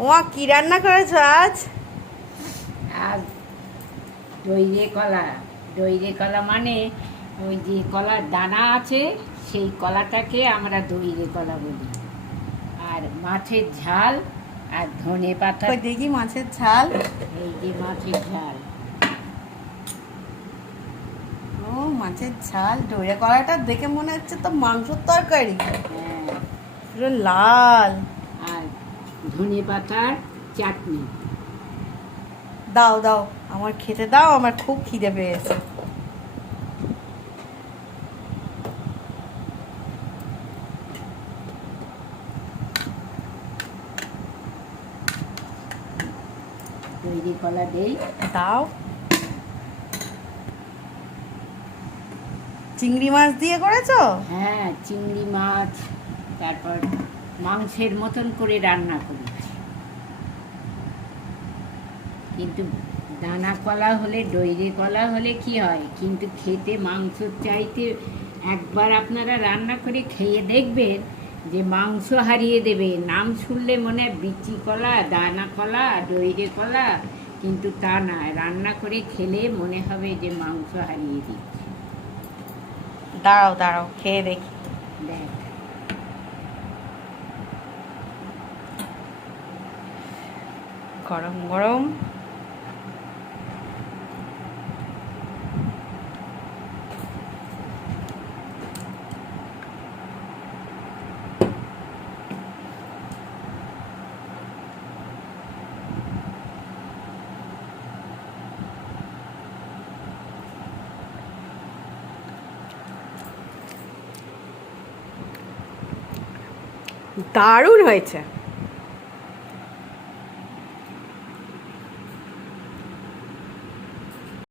ওমা কি রান্না করেছো আজ? আর দইরে কলা। দইরে কলা মানে ওই যে কলার দানা আছে, সেই কলাটাকে আমরা দইরে কলা বলি। আর মাছের ঝাল আর ধনে পাতা। কই দেখি মাছের ঝাল। এই যে মাছের ঝাল। ও মাছের ঝাল, দইয়া কলাটা দেখে মনে হচ্ছে তো মাংসের তরকারি, হ্যাঁ, পুরো লাল। আর ধনে পাতার চাটনি। দাও দাও, আমার খেতে দাও, আমার খুব খিদে পেয়েছে। দইরে কলা দেই। দাও। চিংড়ি মাছ দিয়ে করেছো? হ্যাঁ, চিংড়ি মাছ, তারপর মাংসের মতন করে রান্না করেছি। কিন্তু দানা কলা হলে, দইরে কলা হলে কি হয়, কিন্তু খেতে মাংসর চাইতে একবার আপনারা রান্না করে খেয়ে দেখবেন যে মাংস হারিয়ে দেবে। নাম শুনলে মনে হয় বিচি কলা, দানা কলা, দইরে কলা, কিন্তু তা না। রান্না করে খেলে মনে হবে যে মাংস হারিয়ে দিচ্ছে। দাঁড়াও দাঁড়াও, খেয়ে দেখি। দেখ, গরম গরম। দারুণ হয়েছে।